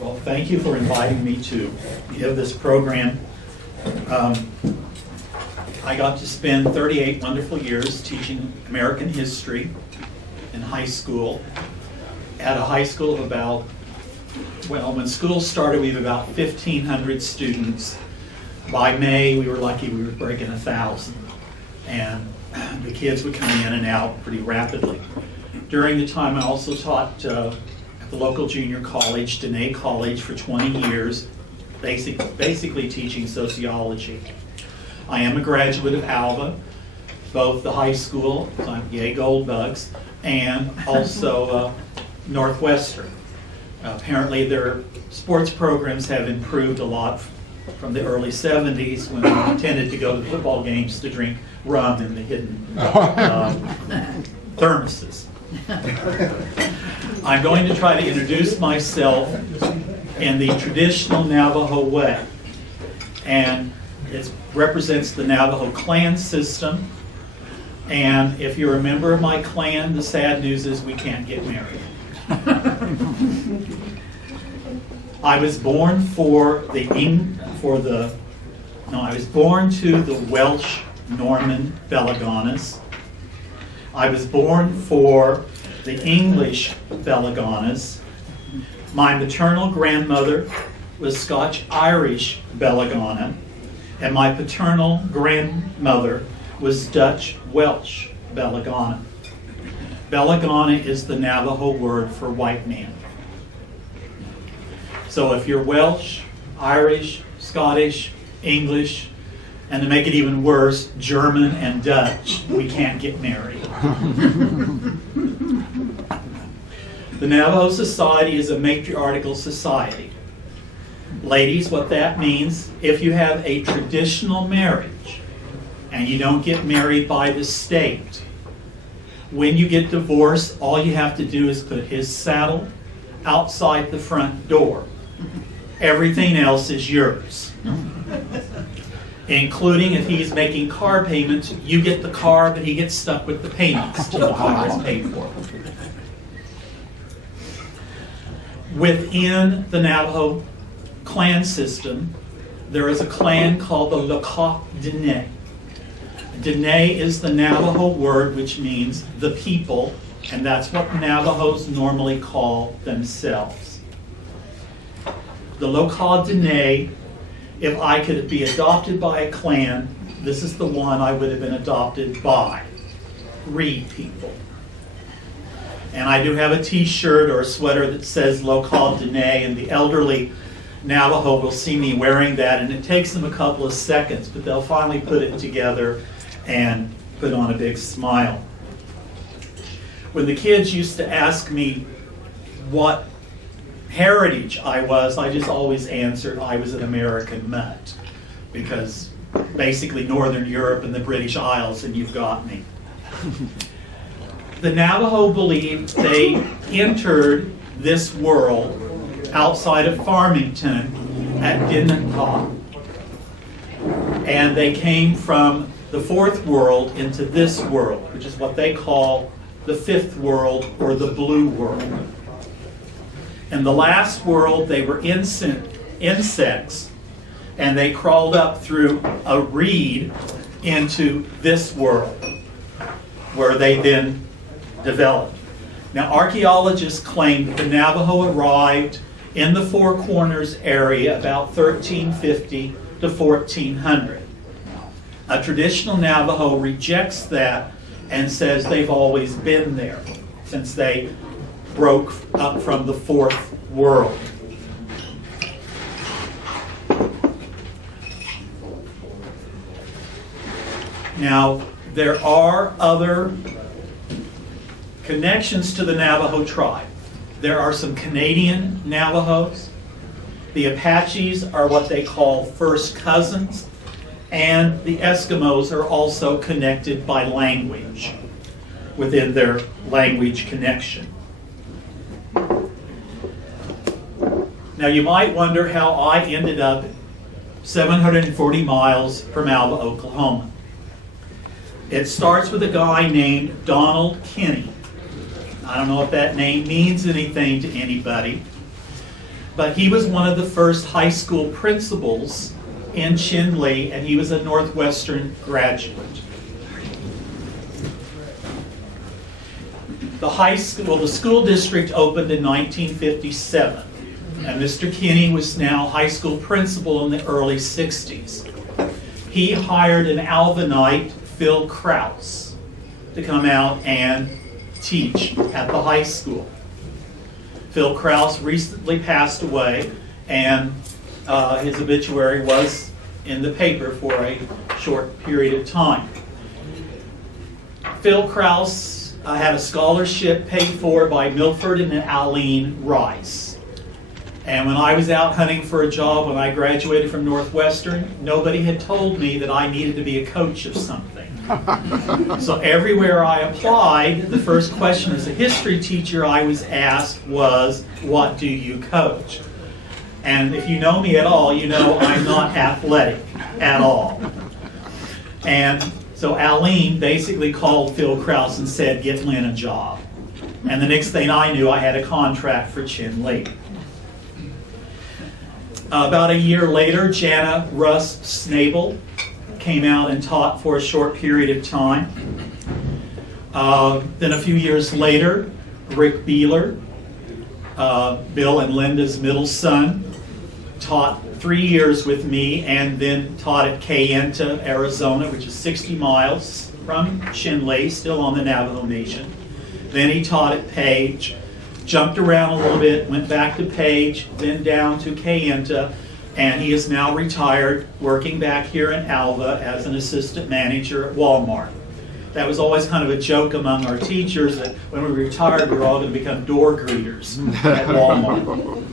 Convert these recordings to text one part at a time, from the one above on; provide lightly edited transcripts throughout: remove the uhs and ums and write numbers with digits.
Well, thank you for inviting me to give this program. I got to spend 38 wonderful years teaching American history in high school. At a high school of about, well, when school started, we had about 1,500 students. By May, we were lucky we were breaking 1,000. And the kids would come in and out pretty rapidly. During the time, I also taught at the local junior college, Dene College, for 20 years, basically teaching sociology. I am a graduate of Alva, both the high school, I'm yay Gold Bugs, and also Northwestern. Apparently their sports programs have improved a lot from the early 70s when we tended to go to football games to drink rum in the hidden thermoses. I'm going to try to introduce myself in the traditional Navajo way, and it represents the Navajo clan system. And if you're a member of my clan, the sad news is we can't get married. I was born I was born to the Welsh Norman Belaganas. I was born for the English Belaganas. My maternal grandmother was Scotch-Irish Belagana, and my paternal grandmother was Dutch-Welsh Belagana. Belagana is the Navajo word for white man. So if you're Welsh, Irish, Scottish, English, and to make it even worse, German and Dutch, we can't get married. The Navajo society is a matriarchal society. Ladies, what that means, if you have a traditional marriage and you don't get married by the state, when you get divorced, all you have to do is put his saddle outside the front door. Everything else is yours. Including if he's making car payments, you get the car, but he gets stuck with the payments till the car is paid for. Within the Navajo clan system, there is a clan called the Lakah Dene. Dene is the Navajo word which means the people, and that's what Navajos normally call themselves. The Lakah Dene, if I could be adopted by a clan, this is the one I would have been adopted by. Reed people. And I do have a t-shirt or a sweater that says Lakah Dene, and the elderly Navajo will see me wearing that, and it takes them a couple of seconds, but they'll finally put it together and put on a big smile. When the kids used to ask me what heritage I was, I just always answered I was an American mutt, because basically Northern Europe and the British Isles, and you've got me. The Navajo believed they entered this world outside of Farmington at Dinantah, and they came from the fourth world into this world, which is what they call the fifth world or the blue world. In the last world, they were insects, and they crawled up through a reed into this world, where they then developed. Now, archaeologists claim that the Navajo arrived in the Four Corners area about 1350 to 1400. A traditional Navajo rejects that and says they've always been there since they broke up from the fourth world. Now, there are other connections to the Navajo tribe. There are some Canadian Navajos. The Apaches are what they call first cousins, and the Eskimos are also connected by language within their language connection. Now you might wonder how I ended up 740 miles from Alva, Oklahoma. It starts with a guy named Donald Kinney. I don't know if that name means anything to anybody, But he was one of the first high school principals in Chinle, and he was a Northwestern graduate. The school district opened in 1957, and Mr. Kinney was now high school principal in the early 60s. He hired an Alvanite, Phil Krause, to come out and teach at the high school. Phil Krause recently passed away, and his obituary was in the paper for a short period of time. Phil Krause had a scholarship paid for by Milford and Aline Rice. And when I was out hunting for a job when I graduated from Northwestern, nobody had told me that I needed to be a coach of something. So everywhere I applied, the first question as a history teacher I was asked was, what do you coach? And if you know me at all, you know I'm not athletic at all. And so Aline basically called Phil Krause and said, get Lynn a job. And the next thing I knew, I had a contract for Chinle. About a year later, Jana Russ Snabel came out and taught for a short period of time. Then a few years later, Rick Beeler, Bill and Linda's middle son, taught 3 years with me and then taught at Kayenta, Arizona, which is 60 miles from Chinle, still on the Navajo Nation. Then he taught at Page, jumped around a little bit, went back to Page, then down to Kayenta, and he is now retired, working back here in Alva as an assistant manager at Walmart. That was always kind of a joke among our teachers that when we retired, we were all going to become door greeters at Walmart.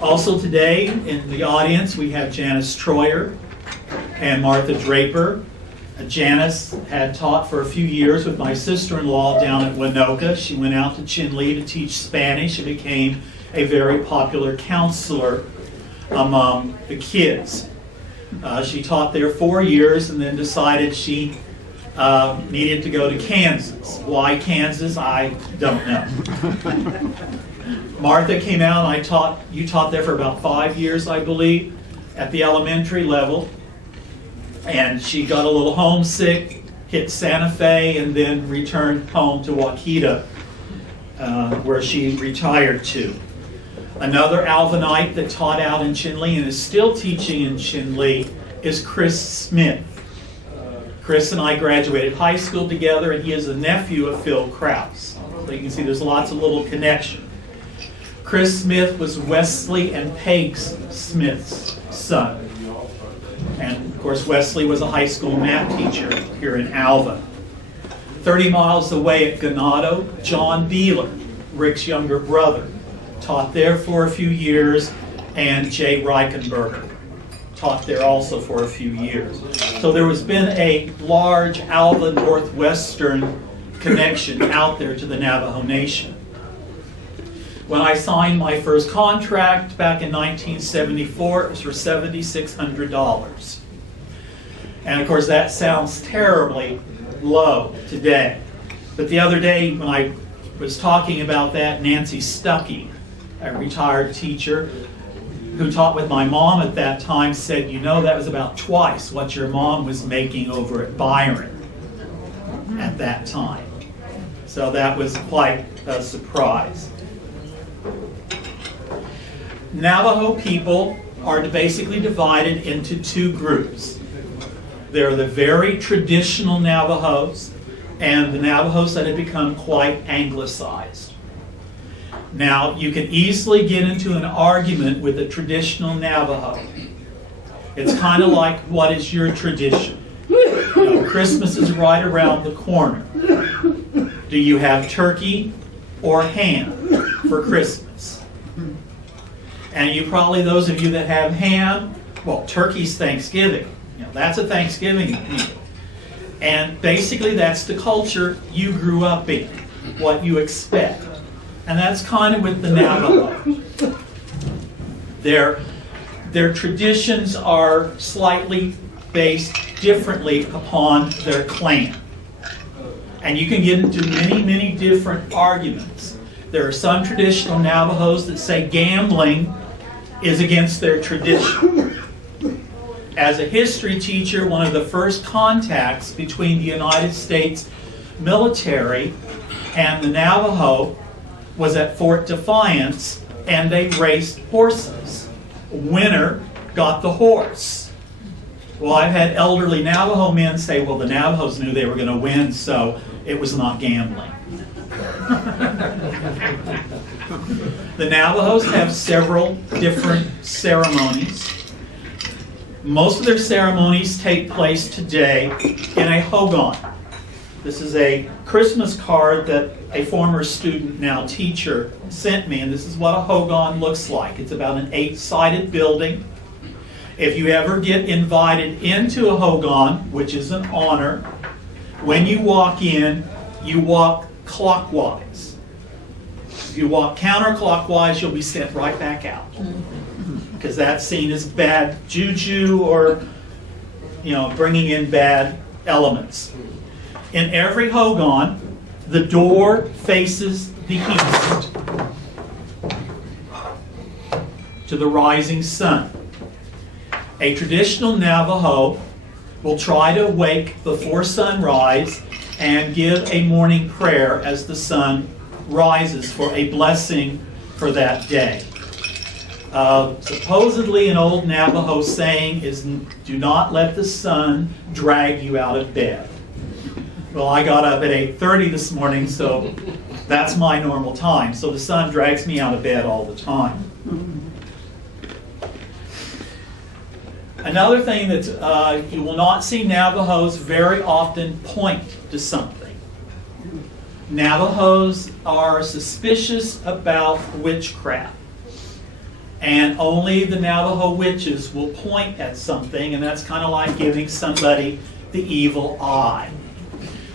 Also today in the audience, we have Janice Troyer and Martha Draper. Janice had taught for a few years with my sister-in-law down at Winoka. She went out to Chinle to teach Spanish and became a very popular counselor among the kids. She taught there 4 years and then decided she needed to go to Kansas. Why Kansas? I don't know. Martha came out and you taught there for about 5 years, I believe, at the elementary level. And she got a little homesick, hit Santa Fe, and then returned home to Waukeeta, where she retired to. Another Alvanite that taught out in Chinle and is still teaching in Chinle is Chris Smith. Chris and I graduated high school together, and he is a nephew of Phil Krause. So you can see there's lots of little connection. Chris Smith was Wesley and Peg Smith's son. And of course, Wesley was a high school math teacher here in Alva. 30 miles away at Ganado, John Beeler, Rick's younger brother, taught there for a few years, and Jay Reichenberger taught there also for a few years. So there has been a large Alva Northwestern connection out there to the Navajo Nation. When I signed my first contract back in 1974, it was for $7,600. And of course that sounds terribly low today. But the other day when I was talking about that, Nancy Stuckey, a retired teacher who taught with my mom at that time, said, you know, that was about twice what your mom was making over at Byron at that time. So that was quite a surprise. Navajo people are basically divided into two groups. There are the very traditional Navajos and the Navajos that have become quite anglicized. Now, you can easily get into an argument with a traditional Navajo. It's kind of like, what is your tradition? You know, Christmas is right around the corner. Do you have turkey or ham for Christmas? And you probably, those of you that have ham, well, turkey's Thanksgiving. You know, that's a Thanksgiving meal. And basically that's the culture you grew up in, what you expect. And that's kind of with the Navajo. Their traditions are slightly based differently upon their clan. And you can get into many, many different arguments. There are some traditional Navajos that say gambling is against their tradition. As a history teacher, one of the first contacts between the United States military and the Navajo was at Fort Defiance, and they raced horses. Winner got the horse. Well, I've had elderly Navajo men say, well, the Navajos knew they were going to win, so it was not gambling. The Navajos have several different ceremonies. Most of their ceremonies take place today in a hogan. This is a Christmas card that a former student, now teacher, sent me, and this is what a hogan looks like. It's about an 8-sided building. If you ever get invited into a hogan, which is an honor, when you walk in, you walk clockwise. If you walk counterclockwise, you'll be sent right back out, because that's seen as bad juju, or bringing in bad elements. In every hogan, the door faces the east to the rising sun. A traditional Navajo will try to wake before sunrise and give a morning prayer as the sun rises for a blessing for that day. Supposedly an old Navajo saying is, do not let the sun drag you out of bed. Well, I got up at 8:30 this morning, so that's my normal time. So the sun drags me out of bed all the time. Another thing that you will not see Navajos very often point to something. Navajos are suspicious about witchcraft. And only the Navajo witches will point at something, and that's kind of like giving somebody the evil eye.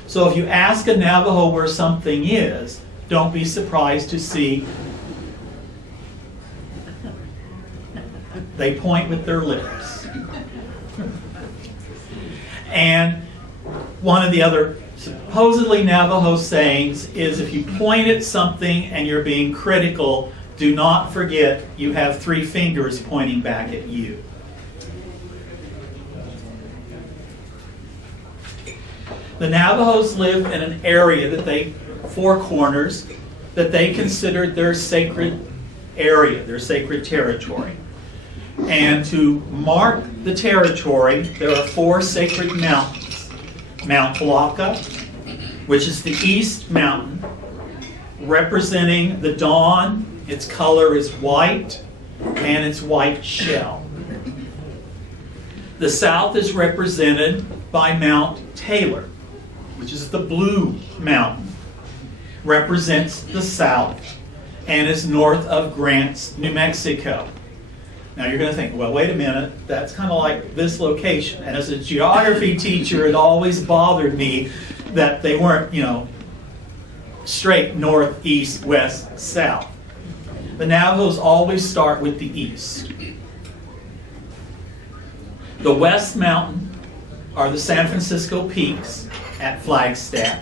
So if you ask a Navajo where something is, don't be surprised to see they point with their lips. And one of the other supposedly Navajo sayings is, if you point at something and you're being critical, do not forget you have 3 fingers pointing back at you. The Navajos live in an area that 4 corners, that they considered their sacred area, their sacred territory. And to mark the territory, there are 4 sacred mountains. Mount Palaka, which is the east mountain, representing the dawn. Its color is white, and its white shell. The south is represented by Mount Taylor, which is the blue mountain, represents the south, and is north of Grants, New Mexico. Now you're going to think, well, wait a minute, that's kind of like this location. And as a geography teacher, it always bothered me that they weren't, straight north, east, west, south. The Navajos always start with the east. The west mountain are the San Francisco Peaks at Flagstaff.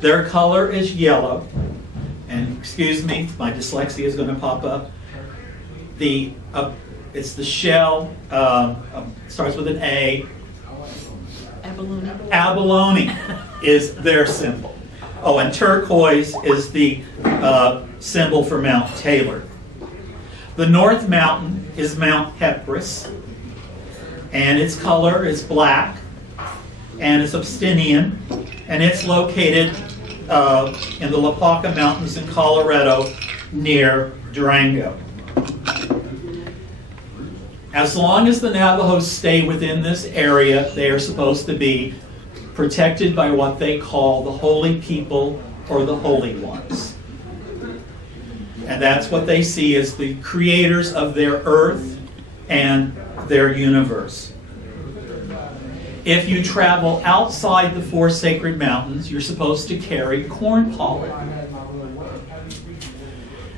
Their color is yellow. And excuse me, my dyslexia is going to pop up. It's the shell, starts with an A. Abalone. Abalone is their symbol. Oh, and turquoise is the symbol for Mount Taylor. The north mountain is Mount Hepris, and its color is black, and it's Abstinian, and it's located in the La Paca Mountains in Colorado near Durango. As long as the Navajos stay within this area, they are supposed to be protected by what they call the holy people or the holy ones. And that's what they see as the creators of their earth and their universe. If you travel outside the 4 sacred mountains, you're supposed to carry corn pollen.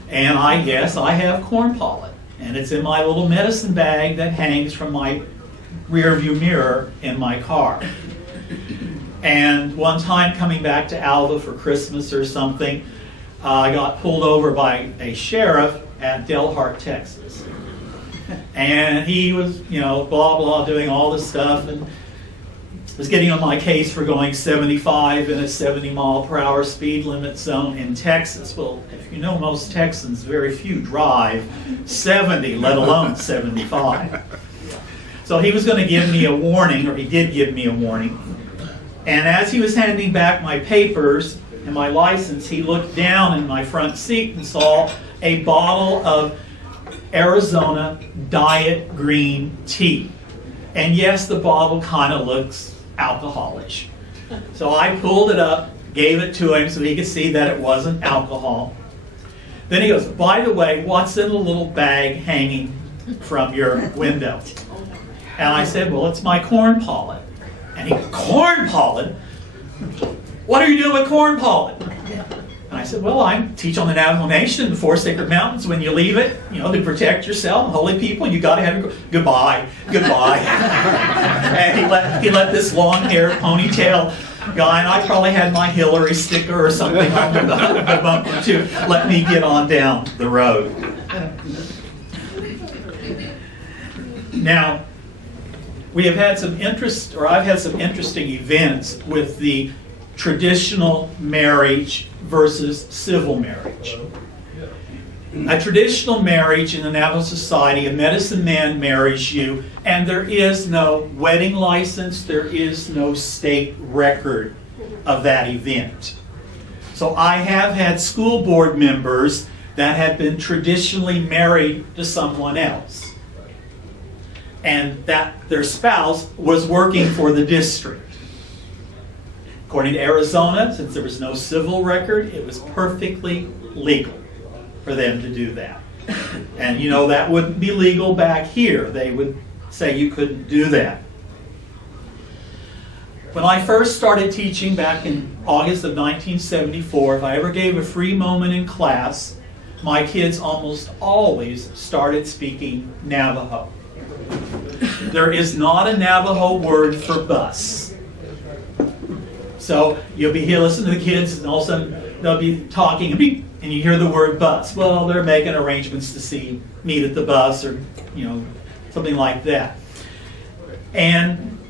And I have corn pollen. And it's in my little medicine bag that hangs from my rear view mirror in my car. And one time coming back to Alva for Christmas or something, I got pulled over by a sheriff at Delhart, Texas. And he was, blah, blah, doing all this stuff and was getting on my case for going 75 in a 70-mile-per-hour speed limit zone in Texas. Well, if you know most Texans, very few drive 70, let alone 75. So he was going to give me a warning, or he did give me a warning. And as he was handing back my papers and my license, he looked down in my front seat and saw a bottle of Arizona Diet Green Tea. And yes, the bottle kind of looks alcoholic. So I pulled it up, gave it to him so he could see that it wasn't alcohol. Then he goes, by the way, what's in the little bag hanging from your window? And I said, well, it's my corn pollen. And he, corn pollen? What are you doing with corn pollen? And I said, well, I teach on the Navajo Nation, the four sacred mountains. When you leave it, to protect yourself, holy people, you got to have your goodbye. And he let this long-haired ponytail guy, and I probably had my Hillary sticker or something on the bumper to let me get on down the road. Now, I've had some interesting events with the traditional marriage versus civil marriage. A traditional marriage in the Navajo society, a medicine man marries you, and there is no wedding license, there is no state record of that event. So I have had school board members that have been traditionally married to someone else, and that their spouse was working for the district. According to Arizona, since there was no civil record, it was perfectly legal for them to do that. And that wouldn't be legal back here. They would say you couldn't do that. When I first started teaching back in August of 1974, if I ever gave a free moment in class, my kids almost always started speaking Navajo. There is not a Navajo word for bus. So you'll be here listening to the kids, and all of a sudden they'll be talking, and you hear the word bus. Well, they're making arrangements to meet at the bus, or something like that.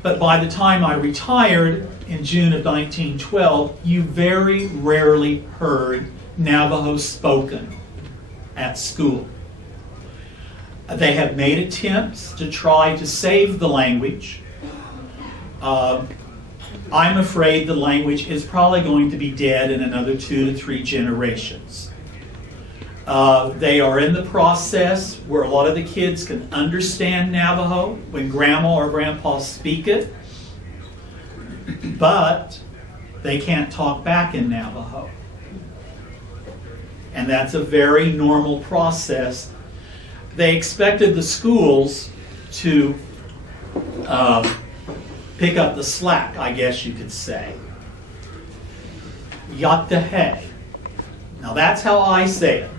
But by the time I retired in June of 1912, you very rarely heard Navajo spoken at school. They have made attempts to try to save the language. I'm afraid the language is probably going to be dead in another 2 to 3 generations. They are in the process where a lot of the kids can understand Navajo when grandma or grandpa speak it, but they can't talk back in Navajo. And that's a very normal process. They expected the schools to pick up the slack, I guess you could say. Yattahe. Now that's how I say it.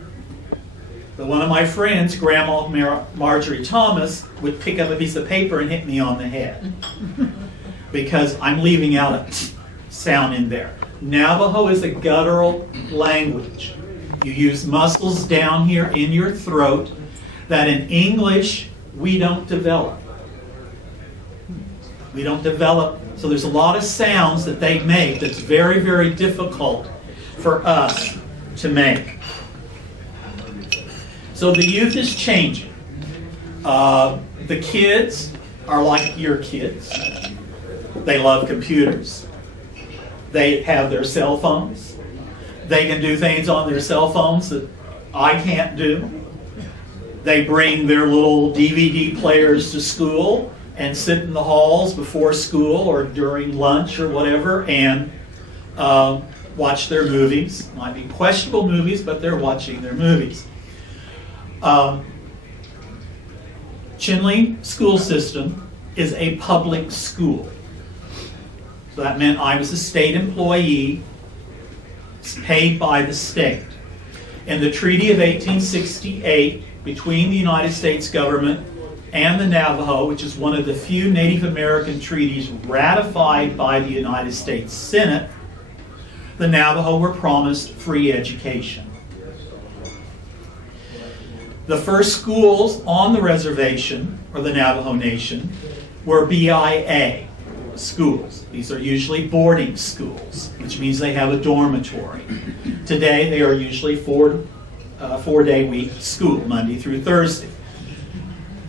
But one of my friends, Grandma Marjorie Thomas, would pick up a piece of paper and hit me on the head. Because I'm leaving out a sound in there. Navajo is a guttural language. You use muscles down here in your throat that in English we don't develop. We don't develop, so there's a lot of sounds that they make that's very, very difficult for us to make. So the youth is changing. The kids are like your kids. They love computers. They have their cell phones. They can do things on their cell phones that I can't do. They bring their little DVD players to school and sit in the halls before school or during lunch or whatever and watch their movies. Might be questionable movies, but they're watching their movies. Chinle school system is a public school. So that meant I was a state employee paid by the state. In the Treaty of 1868 between the United States government and the Navajo, which is one of the few Native American treaties ratified by the United States Senate, the Navajo were promised free education. The first schools on the reservation, or the Navajo Nation, were BIA schools. These are usually boarding schools, which means they have a dormitory. Today, they are usually four-day week school, Monday through Thursday.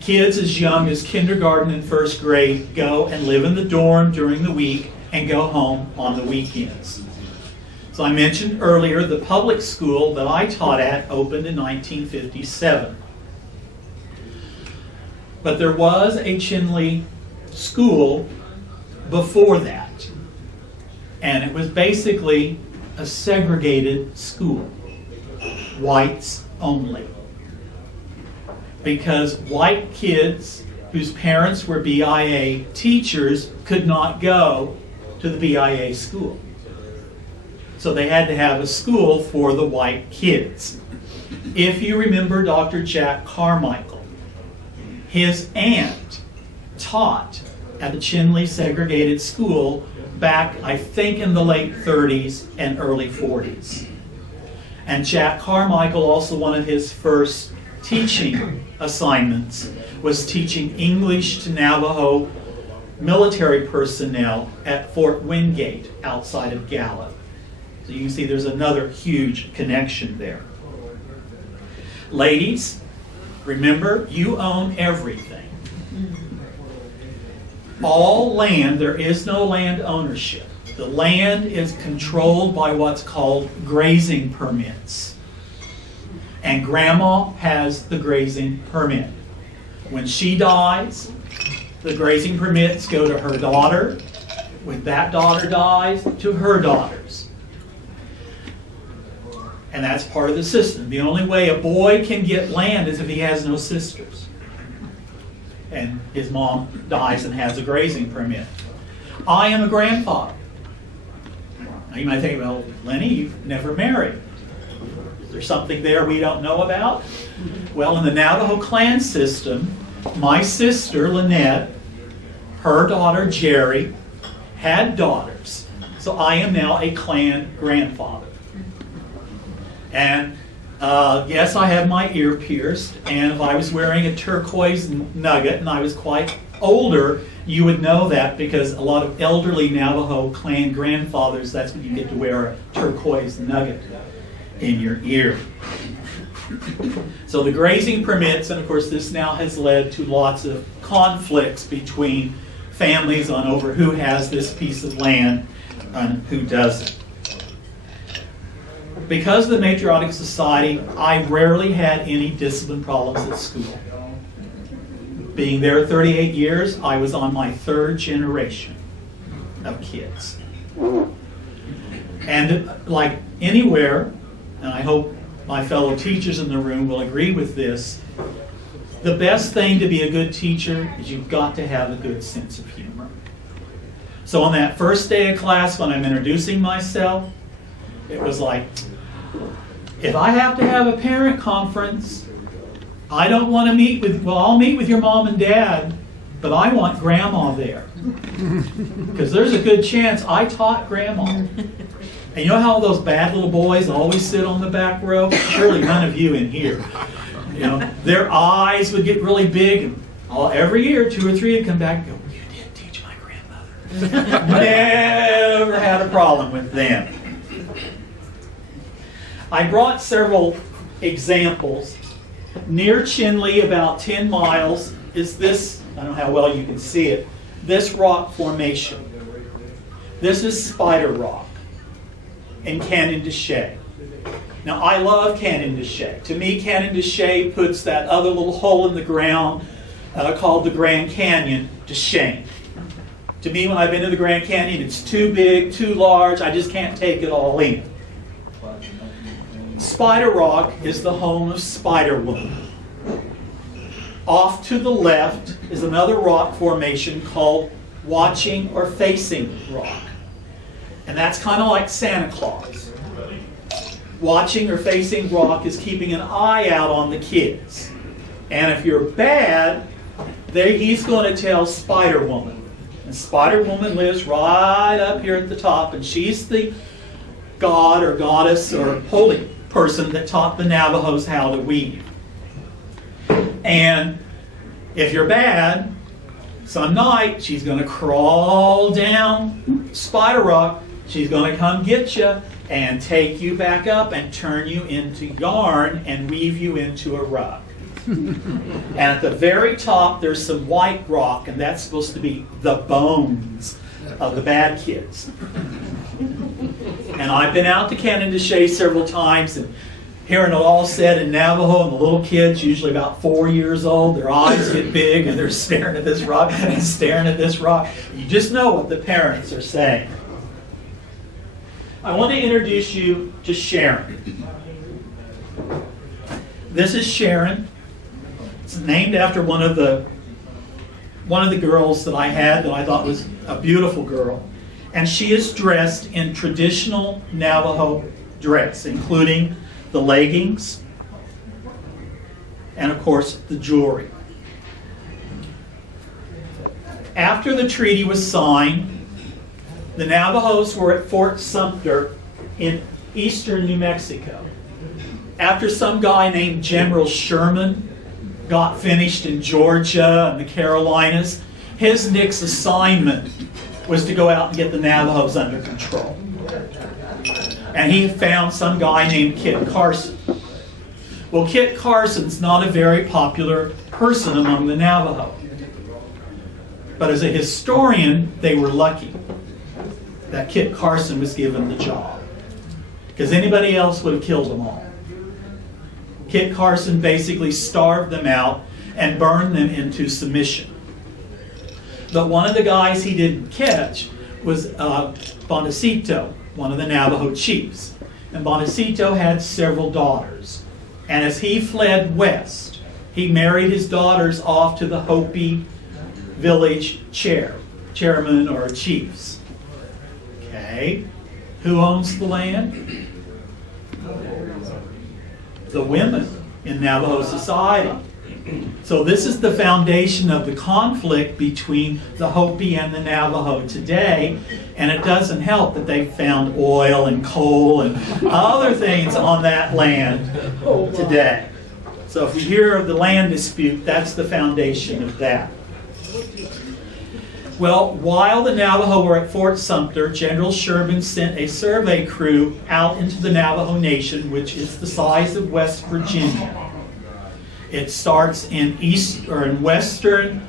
Kids as young as kindergarten and first grade go and live in the dorm during the week and go home on the weekends. So I mentioned earlier the public school that I taught at opened in 1957. But there was a Chinle school before that. And it was basically a segregated school. Whites only. Because white kids whose parents were BIA teachers could not go to the BIA school. So they had to have a school for the white kids. If you remember Dr. Jack Carmichael, his aunt taught at the Chinle segregated school back, I think, in the late 30s and early 40s. And Jack Carmichael, also one of his first teaching assignments, was teaching English to Navajo military personnel at Fort Wingate outside of Gallup. So you can see there's another huge connection there. Ladies, remember, you own everything. All land, there is no land ownership. The land is controlled by what's called grazing permits. And Grandma has the grazing permit. When she dies, the grazing permits go to her daughter. When that daughter dies, to her daughters. And that's part of the system. The only way a boy can get land is if he has no sisters. And his mom dies and has a grazing permit. I am a grandfather. Now you might think, well, Lenny, you've never married. Is there something there we don't know about? Well, in the Navajo clan system, my sister, Lynette, her daughter, Jerry, had daughters. So I am now a clan grandfather. And yes, I have my ear pierced, and if I was wearing a turquoise nugget and I was quite older, you would know that because a lot of elderly Navajo clan grandfathers, that's when you get to wear a turquoise nugget in your ear. So the grazing permits, and of course this now has led to lots of conflicts between families on over who has this piece of land and who doesn't. Because of the matriarchal society, I rarely had any discipline problems at school. Being there 38 years, I was on my third generation of kids. And like anywhere, and I hope my fellow teachers in the room will agree with this, the best thing to be a good teacher is you've got to have a good sense of humor. So on that first day of class when I'm introducing myself, it was like, if I have to have a parent conference, I don't want to meet with, well, I'll meet with your mom and dad, but I want Grandma there. Because there's a good chance I taught Grandma. And you know how those bad little boys always sit on the back row? Surely none of you in here. You know, their eyes would get really big. And every year, 2 or 3 would come back and go, you did teach my grandmother. Never had a problem with them. I brought several examples. Near Chinle, about 10 miles, is this, I don't know how well you can see it, this rock formation. This is Spider Rock in Canyon de Chelly. Now, I love Canyon de Chelly. To me, Canyon de Chelly puts that other little hole in the ground called the Grand Canyon to shame. To me, when I've been to the Grand Canyon, it's too big, too large, I just can't take it all in. Spider Rock is the home of Spider Woman. Off to the left is another rock formation called Watching or Facing Rock. And that's kind of like Santa Claus. Watching or Facing Rock is keeping an eye out on the kids. And if you're bad, he's going to tell Spider Woman. And Spider Woman lives right up here at the top, and she's the god or goddess or holy person that taught the Navajos how to weave. And if you're bad, some night she's going to crawl down Spider Rock. She's going to come get you and take you back up and turn you into yarn and weave you into a rug. And at the very top, there's some white rock, and that's supposed to be the bones of the bad kids. And I've been out to Canondashay several times and hearing it all said in Navajo, and the little kids, usually about 4 years old, their eyes get big and they're staring at this rock and staring at this rock. You just know what the parents are saying. I want to introduce you to Sharon. This is Sharon. It's named after one of the girls that I had that I thought was a beautiful girl. And she is dressed in traditional Navajo dress, including the leggings and, of course, the jewelry. After the treaty was signed, the Navajos were at Fort Sumter in eastern New Mexico. After some guy named General Sherman got finished in Georgia and the Carolinas, his next assignment was to go out and get the Navajos under control. And he found some guy named Kit Carson. Well, Kit Carson's not a very popular person among the Navajo. But as a historian, they were lucky that Kit Carson was given the job, because anybody else would have killed them all. Kit Carson basically starved them out and burned them into submission. But one of the guys he didn't catch was Bontecito, one of the Navajo chiefs. And Bontecito had several daughters. And as he fled west, he married his daughters off to the Hopi village chairman or chiefs. Okay, who owns the land? The women in Navajo society. So this is the foundation of the conflict between the Hopi and the Navajo today, and it doesn't help that they found oil and coal and other things on that land today. So if you hear of the land dispute, that's the foundation of that. Well, while the Navajo were at Fort Sumter, General Sherman sent a survey crew out into the Navajo Nation, which is the size of West Virginia. It starts in western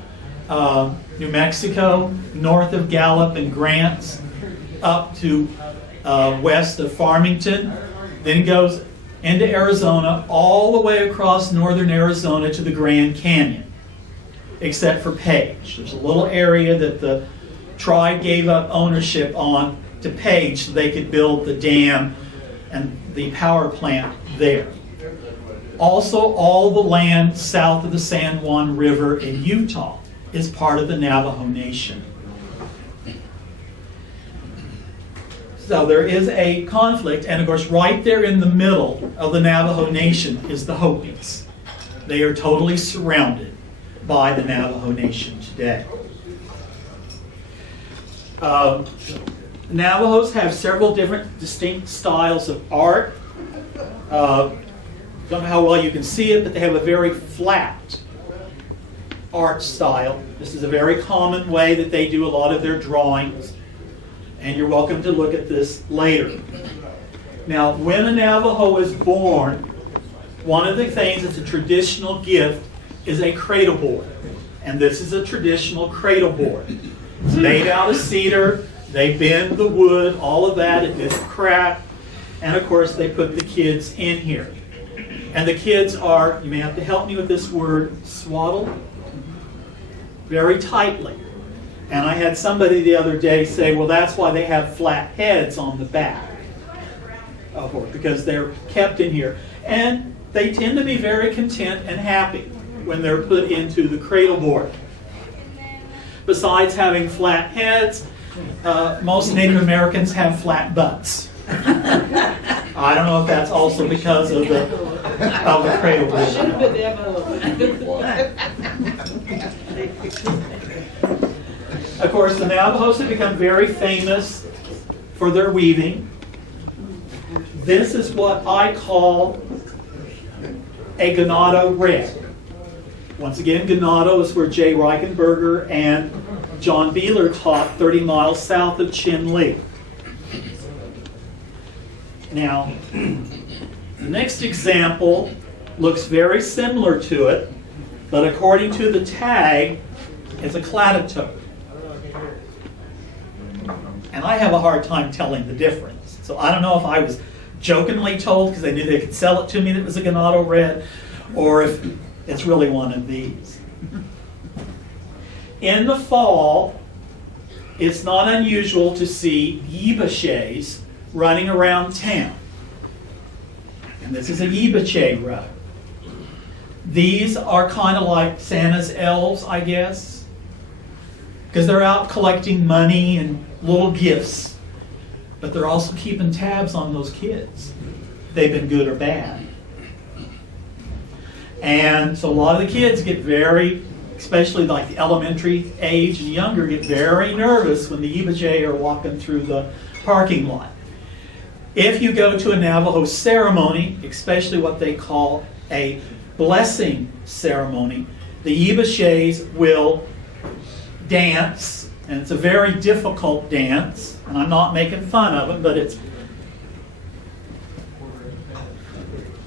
New Mexico, north of Gallup and Grants, up to west of Farmington, then goes into Arizona, all the way across northern Arizona to the Grand Canyon, except for Page. There's a little area that the tribe gave up ownership on to Page so they could build the dam and the power plant there. Also, all the land south of the San Juan River in Utah is part of the Navajo Nation. So there is a conflict, and of course right there in the middle of the Navajo Nation is the Hopis. They are totally surrounded by the Navajo Nation today. Navajos have several different distinct styles of art. Don't know how well you can see it, but they have a very flat art style. This is a very common way that they do a lot of their drawings, and you're welcome to look at this later. Now, when a Navajo is born, one of the things that's a traditional gift is a cradle board. And this is a traditional cradle board. It's made out of cedar, they bend the wood, all of that, it didn't crack, and of course they put the kids in here. And the kids are, you may have to help me with this word, swaddled very tightly. And I had somebody the other day say, well, that's why they have flat heads on the back, because they're kept in here. And they tend to be very content and happy when they're put into the cradle board. Besides having flat heads, most Native Americans have flat butts. I don't know if that's also because of the cradle board. Of course, the Navajos have become very famous for their weaving. This is what I call a ganado red. Once again, Ganado is where Jay Reichenberger and John Beeler taught 30 miles south of Chin Lee. Now, the next example looks very similar to it, but according to the tag, it's a claditoad. And I have a hard time telling the difference. So I don't know if I was jokingly told because they knew they could sell it to me that it was a Ganado red, or if it's really one of these. In the fall, it's not unusual to see yibaches running around town. And this is a yibache rug. These are kind of like Santa's elves, I guess, because they're out collecting money and little gifts, but they're also keeping tabs on those kids. They've been good or bad. And so a lot of the kids get very, especially like the elementary age and younger, get very nervous when the yibache are walking through the parking lot. If you go to a Navajo ceremony, especially what they call a blessing ceremony, the yibaches will dance, and it's a very difficult dance, and I'm not making fun of it, but it's,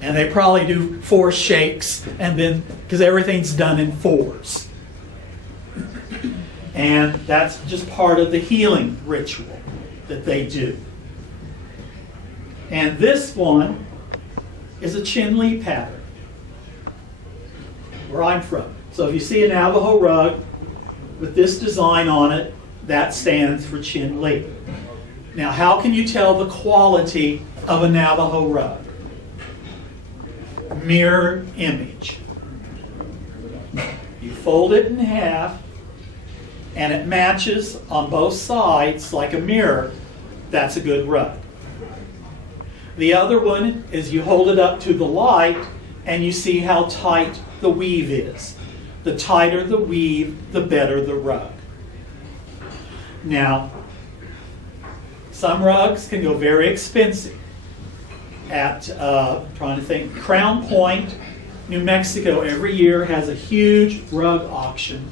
and they probably do 4 shakes, and then, because everything's done in 4s. And that's just part of the healing ritual that they do. And this one is a Chin Lee pattern, where I'm from. So if you see a Navajo rug with this design on it, that stands for Chin Lee. Now, how can you tell the quality of a Navajo rug? Mirror image. You fold it in half, and it matches on both sides like a mirror. That's a good rug. The other one is you hold it up to the light, and you see how tight the weave is. The tighter the weave, the better the rug. Now, some rugs can go very expensive. At, trying to think, Crown Point, New Mexico, every year has a huge rug auction,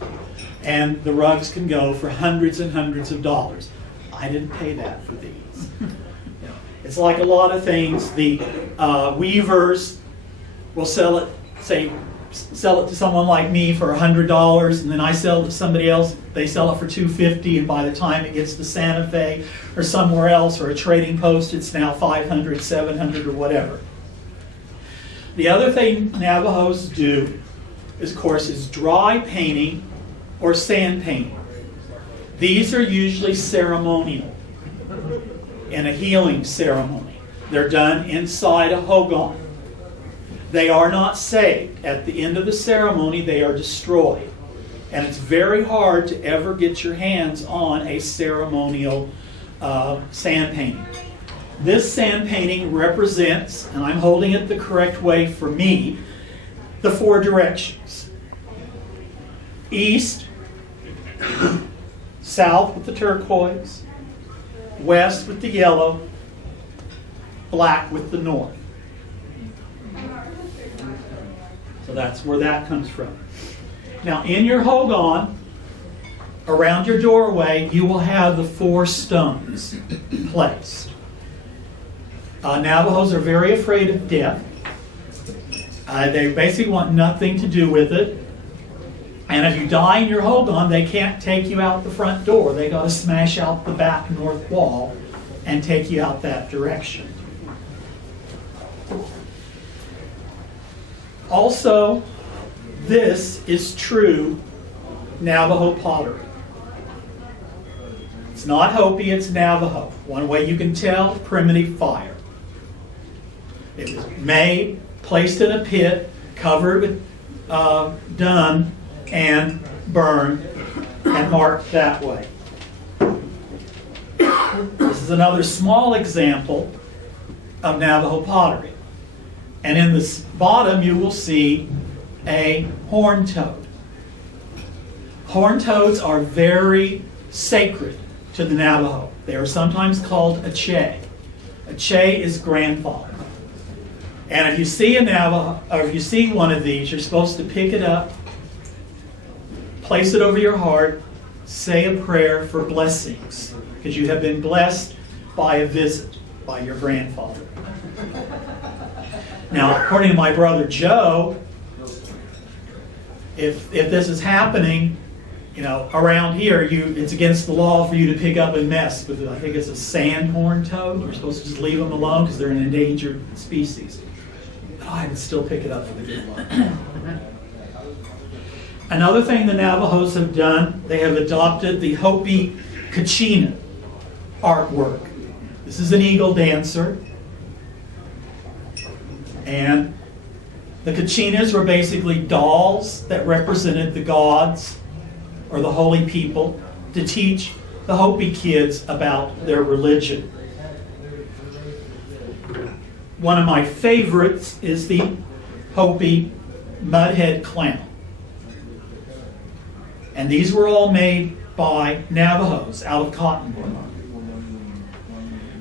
and the rugs can go for hundreds and hundreds of dollars. I didn't pay that for these. It's like a lot of things. The weavers will sell it, say, sell it to someone like me for $100, and then I sell it to somebody else. They sell it for $250, and by the time it gets to Santa Fe or somewhere else or a trading post, it's now $500, $700, or whatever. The other thing Navajos do, is, of course, is dry painting or sand painting. These are usually ceremonial in a healing ceremony. They're done inside a hogan. They are not saved. At the end of the ceremony, they are destroyed. And it's very hard to ever get your hands on a ceremonial sand painting. This sand painting represents, and I'm holding it the correct way for me, the 4 directions. East, south with the turquoise, west with the yellow, black with the north. So that's where that comes from. Now, in your hogan, around your doorway, you will have the 4 stones placed. Navajos are very afraid of death. They basically want nothing to do with it. And if you die in your hogan, they can't take you out the front door. They got to smash out the back north wall and take you out that direction. Also, this is true Navajo pottery. It's not Hopi, it's Navajo. One way you can tell, primitive fire. It was made, placed in a pit, covered with dung, and burned, and marked that way. This is another small example of Navajo pottery. And in the bottom, you will see a horned toad. Horned toads are very sacred to the Navajo. They are sometimes called a che. A che is grandfather. And if you see a Navajo, or if you see one of these, you're supposed to pick it up place it over your heart, say a prayer for blessings, because you have been blessed by a visit by your grandfather. Now, according to my brother Joe, if this is happening, around here, it's against the law for you to pick up and mess with, I think it's a sandhorn toad. You're supposed to just leave them alone because they're an endangered species. But I would still pick it up with a good one. Another thing the Navajos have done, they have adopted the Hopi Kachina artwork. This is an eagle dancer. And the Kachinas were basically dolls that represented the gods or the holy people to teach the Hopi kids about their religion. One of my favorites is the Hopi Mudhead Clown. And these were all made by Navajos out of cottonwood.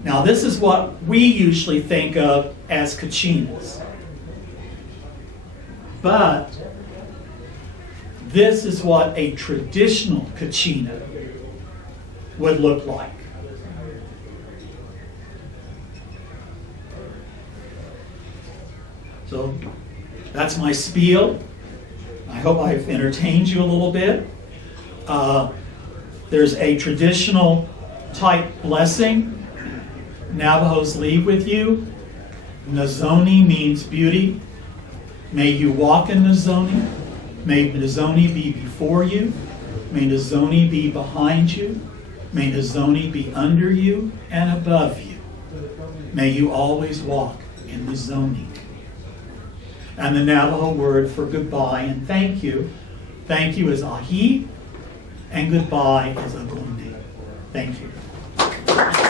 Now this is what we usually think of as Kachinas. But this is what a traditional Kachina would look like. So that's my spiel. I hope I've entertained you a little bit. There's a traditional type blessing Navajos leave with you. Nazoni means beauty. May you walk in Nazoni. May Nazoni be before you. May Nazoni be behind you. May Nazoni be under you and above you. May you always walk in Nazoni. And the Navajo word for goodbye and thank you is ahi, and goodbye is agonde. Thank you.